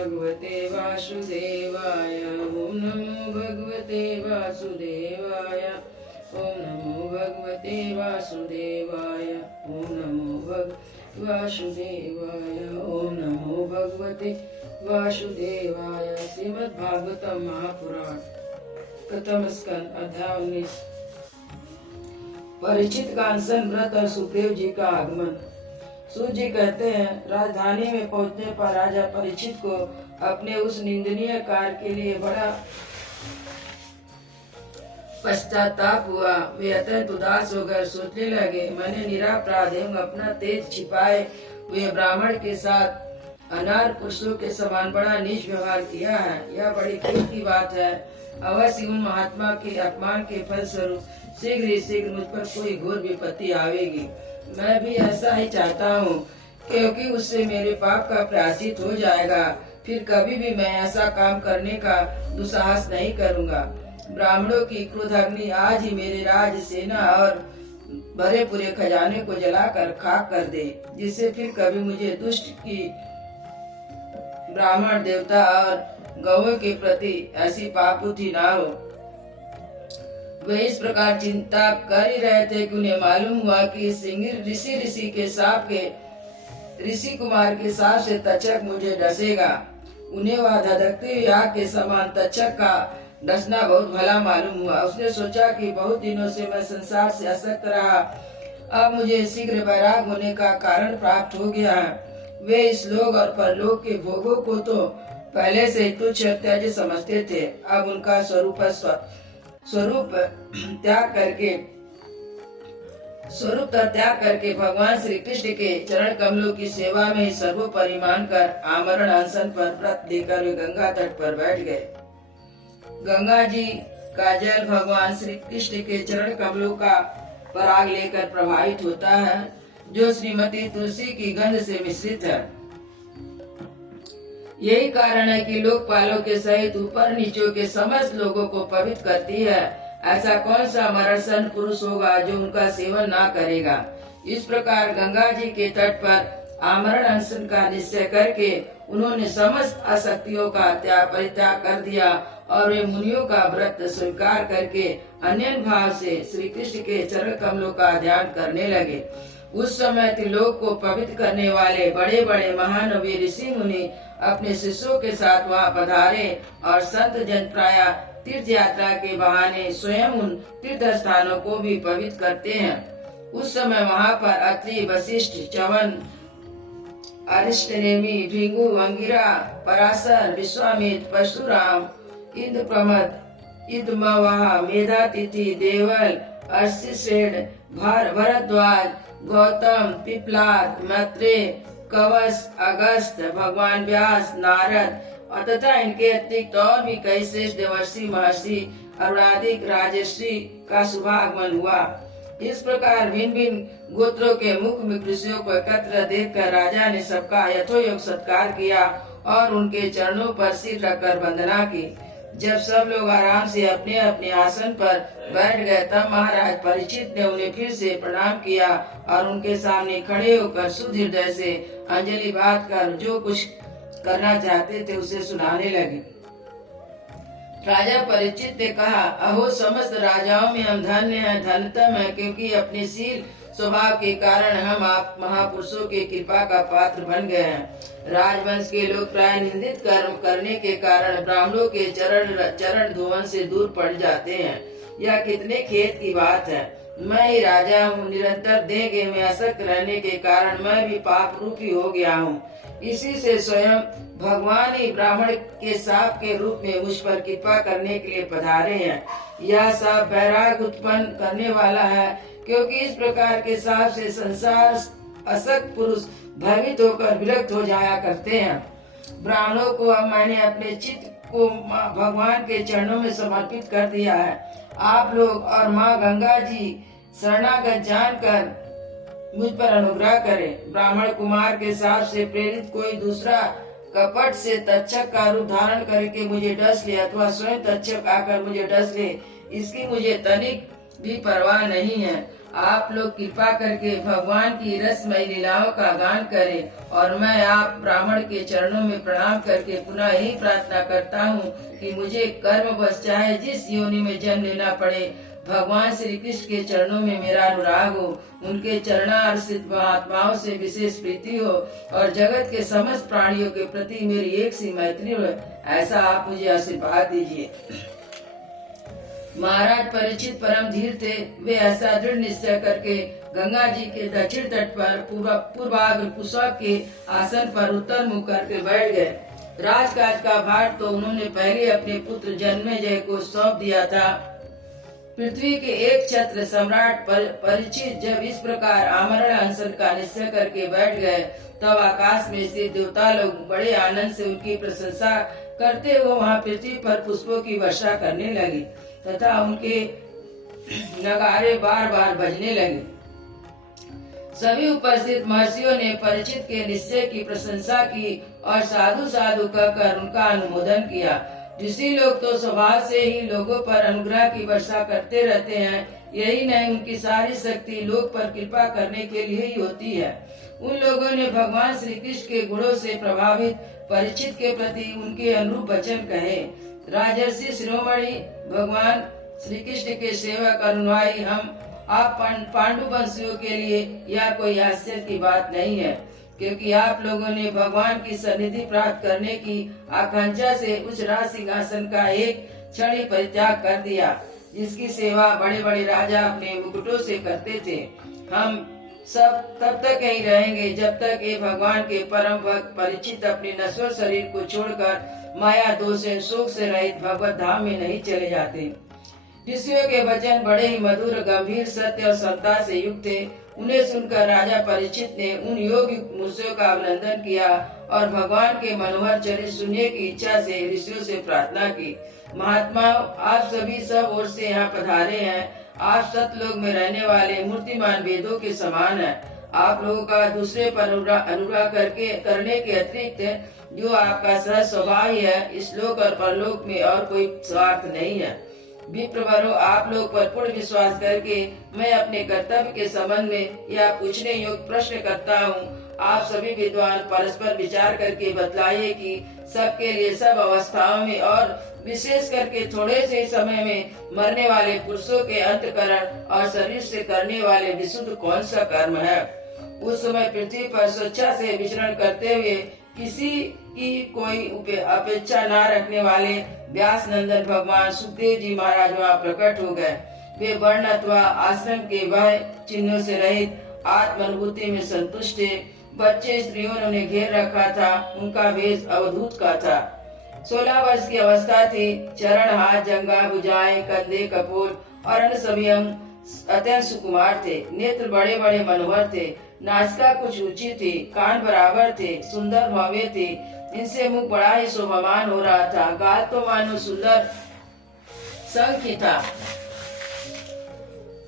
भगवते वासुदेवाय। ओम नमो भगवते वासुदेवाय। ओम नमो भगवते वासुदेवाय। ओम नमो भगवते वासुदेवाय। ओम नमो भगवते वासुदेवाय। श्रीमद्भागवतम महापुराण प्रथम स्कंद अध्याय 19। परीक्षित का अनशन व्रत और सुखदेव जी का आगमन। सूत जी कहते हैं, राजधानी में पहुंचने पर राजा परीक्षित को अपने उस निंदनीय कार्य के लिए बड़ा पश्चाताप हुआ। वे अत्यंत उदास होकर सोचने लगे, मैंने निरापराध एवं अपना तेज छिपाए हुए ब्राह्मण के साथ अनार पुरुषों के समान बड़ा नीच व्यवहार किया है। यह बड़ी खेद की बात है। अवश्य उन महात्मा के अपमान के फलस्वरूप शीघ्र ही शीघ्र मुझ पर कोई घोर विपत्ति आवेगी। मैं भी ऐसा ही चाहता हूँ, क्योंकि उससे मेरे पाप का प्रायश्चित हो जाएगा। फिर कभी भी मैं ऐसा काम करने का दुस्साहस नहीं करूँगा। ब्राह्मणों की क्रोधाग्नि आज ही मेरे राज सेना और भरे पूरे खजाने को जलाकर खाक कर दे, जिससे फिर कभी मुझे दुष्ट की ब्राह्मण देवता और गौओं के प्रति ऐसी पापबुद्धि ना हो। वे इस प्रकार चिंता कर ही रहे थे कि उन्हें मालूम हुआ कि सिंगिर ऋषि कुमार के साप से तक्षक मुझे डसेगा। उन्हें वह धधकती हुई आग के समान तक्षक का डसना बहुत भला मालूम हुआ। उसने सोचा कि बहुत दिनों से मैं संसार से आसक्त रहा, अब मुझे शीघ्र वैराग होने का कारण प्राप्त हो गया है। वे इस लोक और परलोक के भोगों को तो पहले से तुच्छ त्याज्य समझते थे। अब उनका स्वरूप त्याग करके भगवान श्री कृष्ण के चरण कमलों की सेवा में ही सर्वोपरि मानकर आमरण अनशन पर व्रत लेकर वे गंगा तट पर बैठ गए। गंगा जी का जल भगवान श्री कृष्ण के चरण कमलों का पराग लेकर प्रभावित होता है, जो श्रीमती तुलसी की गंध से मिश्रित है। यही कारण है कि लोकपालों के सहित ऊपर नीचों के समस्त लोगों को पवित्र करती है। ऐसा कौन सा मरणसन पुरुष होगा जो उनका सेवन ना करेगा। इस प्रकार गंगा जी के तट पर आमरण अनशन का निश्चय करके उन्होंने समस्त आसक्तियों का परित्याग कर दिया और वे मुनियों का व्रत स्वीकार करके अन्य भाव से श्री कृष्ण के चरण कमलों का ध्यान करने लगे। उस समय त्रिलोक को पवित्र करने वाले बड़े बड़े महान वीर ऋषि मुनि अपने शिष्यों के साथ वहाँ पधारे और संत जन प्राय तीर्थ यात्रा के बहाने स्वयं उन तीर्थ स्थानों को भी पवित्र करते हैं। उस समय वहाँ पर अत्रि, वशिष्ठ, च्यवन, अरिष्टनेमि, भृगु, अंगिरा, पराशर, विश्वामित्र, परशुराम, इंद्रप्रमद, इदमवाह, मेधातिथि, देवल, अर्षिसेन, भरद्वाज, गौतम, पिपलाद, मैत्रेय, कवच, अगस्त, भगवान व्यास, नारद और तथा इनके अतिरिक्त और भी कई श्रेष्ठ देवर्षि, महर्षि, अरुणादिक राजर्षि का शुभागमन हुआ। इस प्रकार भिन्न भिन्न गोत्रों के मुख्य ऋषियों को एकत्र देखकर राजा ने सबका यथोयोग सत्कार किया और उनके चरणों पर सिर रखकर वंदना की। जब सब लोग आराम से अपने अपने आसन पर बैठ गए, तब महाराज परीक्षित ने उन्हें फिर से प्रणाम किया और उनके सामने खड़े होकर शुद्ध हृदय से अंजलि बात कर जो कुछ करना चाहते थे उसे सुनाने लगे। राजा परीक्षित ने कहा, अहो समस्त राजाओं में हम धन्य हैं, धन्यतम हैं, क्योंकि अपने शील स्वभाव के कारण हम आप महापुरुषों की कृपा का पात्र बन गए हैं। राजवंश के लोग प्राय निंदित कर्म करने के कारण ब्राह्मणों के चरण धोवन से दूर पड़ जाते हैं। यह कितने खेद की बात है। मैं ही राजा हूँ, निरंतर देह गेह में आसक्त रहने के कारण मैं भी पाप रूपी हो गया हूँ। इसी से स्वयं भगवान ही ब्राह्मण के शाप के रूप में मुझ पर कृपा करने के लिए पधारे हैं। यह शाप वैराग उत्पन्न करने वाला है, क्योंकि इस प्रकार के शाप से संसार असक्त पुरुष भयभीत होकर विरक्त हो जाया करते हैं। ब्राह्मणों को अब मैंने अपने चित्त को भगवान के चरणों में समर्पित कर दिया है। आप लोग और माँ गंगा जी शरणागत जानकर मुझ पर अनुग्रह करें। ब्राह्मण कुमार के साथ से प्रेरित कोई दूसरा कपट से तक्षक का रूप धारण करके मुझे डस ले अथवा स्वयं तक्षक आकर मुझे डस ले, इसकी मुझे तनिक भी परवाह नहीं है। आप लोग कृपा करके भगवान की रसमयी लीलाओं का गान करें और मैं आप ब्राह्मण के चरणों में प्रणाम करके पुनः यही प्रार्थना करता हूँ कि मुझे कर्मवश चाहे जिस योनि में जन्म लेना पड़े, भगवान श्री कृष्ण के चरणों में मेरा अनुराग हो, उनके चरणार्चित महात्माओं से विशेष प्रीति हो और जगत के समस्त प्राणियों के प्रति मेरी एक सी मैत्री हो। ऐसा आप मुझे आशीर्वाद दीजिए। महाराज परीक्षित परम धीर थे। वे ऐसा दृढ़ निश्चय करके गंगा जी के दक्षिण तट पर पूर्वाग्र पुष्प के आसन पर उत्तर मुख करके बैठ गए। राजकाज का भार तो उन्होंने पहले अपने पुत्र जन्मेजय को सौंप दिया था। पृथ्वी के एक छत्र सम्राट परीक्षित जब इस प्रकार आमरण अनशन का निश्चय करके बैठ गए, तब आकाश में स्थित देवता लोग बड़े आनंद से उनकी प्रशंसा करते हुए वहां पृथ्वी पर पुष्पों की वर्षा करने लगी तथा उनके नगारे बार बार बजने लगे। सभी उपस्थित महर्षियों ने परीक्षित के निश्चय की प्रशंसा की और साधु साधु कहकर उनका अनुमोदन किया। ऋषि लोग तो स्वभाव से ही लोगों पर अनुग्रह की वर्षा करते रहते हैं। यही नहीं, उनकी सारी शक्ति लोग पर कृपा करने के लिए ही होती है। उन लोगों ने भगवान श्री कृष्ण के गुणों से प्रभावित परीक्षित के प्रति उनके अनुरूप वचन कहे। राजर्षि शिरोमणि भगवान श्री कृष्ण के सेवक अनुयायी हम आप पांडु वंशियों के लिए यह कोई आश्चर्य की बात नहीं है, क्योंकि आप लोगों ने भगवान की सन्निधि प्राप्त करने की आकांक्षा से उस राज सिंहासन का एक क्षण ही परित्याग कर दिया, जिसकी सेवा बड़े बड़े राजा अपने मुकुटों से करते थे। हम सब तब तक यहीं रहेंगे जब तक ये भगवान के परम भक्त परीक्षित अपने नश्वर शरीर को छोड़कर माया दोष से शोक से रहित भगवत धाम में नहीं चले जाते। ऋषियों के वचन बड़े ही मधुर, गंभीर, सत्य और समता से युक्त थे। उन्हें सुनकर राजा परीक्षित ने उन योगी मुनियों का अभिनंदन किया और भगवान के मनोहर चरित्र सुनने की इच्छा से ऋषियों से प्रार्थना की। महात्मा, आप सभी सब ओर से यहाँ पधारे हैं। आप सतलोक में रहने वाले मूर्तिमान वेदों के समान हैं। आप लोगों का दूसरे पर अनुग्रह करने के अतिरिक्त जो आपका सहज स्वभाव ही है, इस लोक और परलोक में और कोई स्वार्थ नहीं है। विप्रवरों, आप लोग पर पूर्ण विश्वास करके मैं अपने कर्तव्य के संबंध में यह पूछने योग्य प्रश्न करता हूँ। आप सभी विद्वान परस्पर विचार करके बतलाइए कि सबके लिए सब अवस्थाओं में और विशेष करके थोड़े से समय में मरने वाले पुरुषों के अंतकरण और शरीर से करने वाले विशुद्ध कौन सा कर्म है। उस समय पृथ्वी पर स्वेच्छा से विचरण करते हुए किसी की कोई अपेक्षा न रखने वाले व्यास नंदन भगवान सुखदेव जी महाराज वहाँ प्रकट हो गए। वे वर्ण अथवा आश्रम के वह चिन्हों से रहित आत्मानुभूति में संतुष्ट थे। बच्चे स्त्रियों ने उन्हें घेर रखा था। उनका भेष अवधूत का था। 16 वर्ष की अवस्था थी। चरण, हाथ, जंघा, भुजाएं, कंधे, कपोल और अन्य सभी अंग अत्यंत सुकुमार थे। नेत्र बड़े बड़े मनोहर थे। नासिका कुछ ऊंची थी। कान बराबर थे। सुंदर भव्य थे। इनसे मुख बड़ा ही शोभामान हो रहा था। गाल तो मानो सुंदर शंख ही था।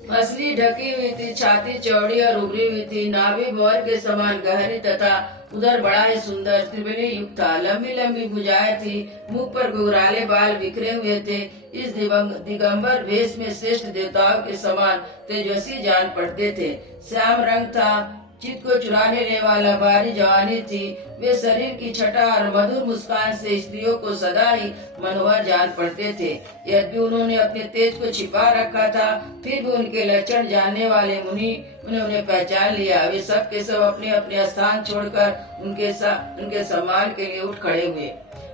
मछली ढकी हुई थी। छाती चौड़ी और उभरी हुई थी। नाभि भौर के समान गहरी तथा उधर बड़ा ही सुंदर त्रिवेणी युक्त था। लंबी लंबी भुजाएं थी। मुख पर घुघराले बाल बिखरे हुए थे। इस दिगंबर वेश में श्रेष्ठ देवताओं के समान तेजस्वी जान पड़ते थे। श्याम रंग था। चित्त को चुरा लेने वाला भारी जवानी थी। वे शरीर की छटा और मधुर मुस्कान से स्त्रियों को सदा ही मनोहर जान पड़ते थे। यद्यपि उन्होंने अपने तेज को छिपा रखा था, फिर भी उनके लक्षण जानने वाले मुनि उन्हें पहचान लिया। वे सब के सब अपने अपने स्थान छोड़कर उनके सम्मान के लिए उठ खड़े हुए।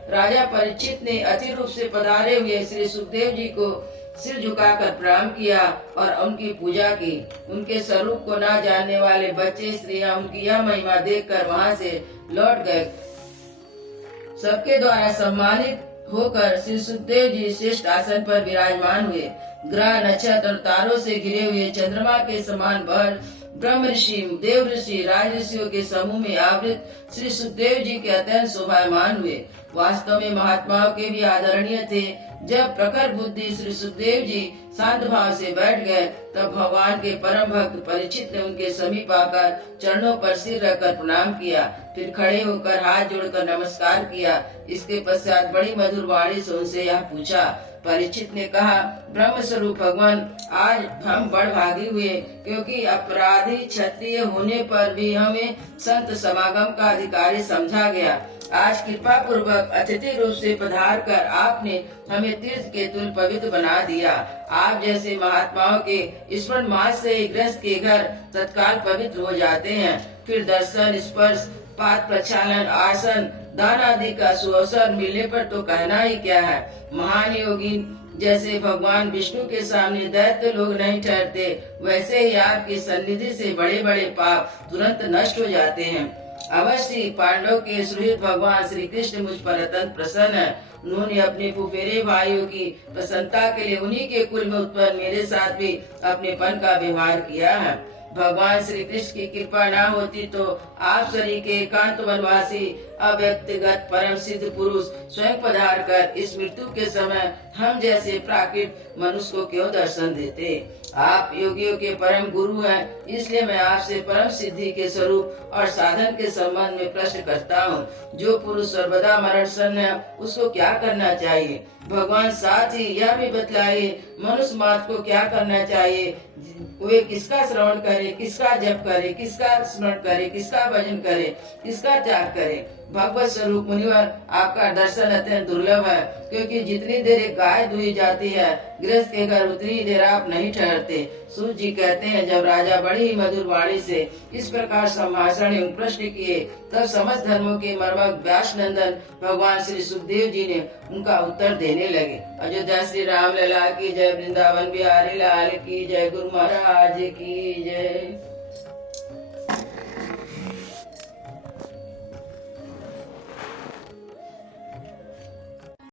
राजा परीक्षित ने अति रूप से पधारे हुए श्री सुखदेव जी को सिर झुकाकर प्रणाम किया और उनकी पूजा की। उनके स्वरूप को न जानने वाले बच्चे स्त्रियां उनकी यह महिमा देखकर वहां से लौट गए। सबके द्वारा सम्मानित होकर श्री सुखदेव जी श्रेष्ठ आसन पर विराजमान हुए। ग्रह, नक्षत्र और तारों से घिरे हुए चंद्रमा के समान ब्रह्म ऋषि, देव ऋषि, राज ऋषियों के समूह में आवृत श्री सुखदेव जी के अत्यंत शोभायमान हुए। वास्तव में महात्माओं के भी आदरणीय थे। जब प्रखर बुद्धि श्री सुखदेव जी शांत भाव से बैठ गए, तब भगवान के परम भक्त परीक्षित ने उनके समीप आकर चरणों पर सिर रखकर प्रणाम किया, फिर खड़े होकर हाथ जोड़कर नमस्कार किया। इसके पश्चात बड़ी मधुर वाणी से उनसे यह पूछा। परीक्षित ने कहा, ब्रह्म स्वरूप भगवान, आज हम बड़भागी हुए, क्योंकि अपराधी क्षत्रिय होने पर भी हमें संत समागम का अधिकारी समझा गया। आज कृपा पूर्वक अतिथि रूप से पधार कर आपने हमें तीर्थ के तुल्य पवित्र बना दिया। आप जैसे महात्माओं के स्मरण मात्र से गृहस्थ के घर तत्काल पवित्र हो जाते हैं। फिर दर्शन, स्पर्श, पाद प्रक्षालन, आसन, दान आदि का सुअवसर मिलने पर तो कहना ही क्या है। महान योगी जैसे भगवान विष्णु के सामने दैत्य लोग नहीं ठहरते, वैसे ही आपकी सन्निधि से बड़े बड़े पाप तुरंत नष्ट हो जाते हैं। अवश्य पांडव के सुहृद भगवान श्री कृष्ण मुझ पर अत्यंत प्रसन्न है। उन्होंने अपने फुफेरे भाइयों की प्रसन्नता के लिए उन्हीं के कुल में उत्पन्न मेरे साथ भी अपनेपन का व्यवहार किया है। भगवान श्री कृष्ण की कृपा न होती तो आप शरीर के एकांत वनवासी अव्यक्तिगत परम सिद्ध पुरुष स्वयं पधार कर इस मृत्यु के समय हम जैसे प्राकृत मनुष्य को क्यों दर्शन देते। आप योगियों के परम गुरु हैं, इसलिए मैं आपसे परम सिद्धि के स्वरूप और साधन के संबंध में प्रश्न करता हूँ। जो पुरुष सर्वदा मरण सन्न है, उसको क्या करना चाहिए? भगवान साथ ही यह भी बतलाइए, मनुष्य मात्र को क्या करना चाहिए? वे किसका श्रवण करे, किसका जप करे, किसका स्मरण करे, किसका भजन करे, किसका त्याग करे। भगवत स्वरूप मुनिवर, आपका दर्शन अत्यंत दुर्लभ है, क्योंकि जितनी देर एक गाय दुही जाती है, गृहस्थ के घर उतनी ही देर आप नहीं ठहरते। सूत जी कहते हैं, जब राजा बड़ी ही मधुर वाणी से इस प्रकार संभाषण एवं प्रश्न किए, तब समस्त धर्मों के मर्मज्ञ व्यास नंदन भगवान श्री सुखदेव जी ने उनका उत्तर देने लगे। अयोध्या श्री राम लला की जय, वृंदावन बिहारी लाल की जय, गुरु महाराज की जय।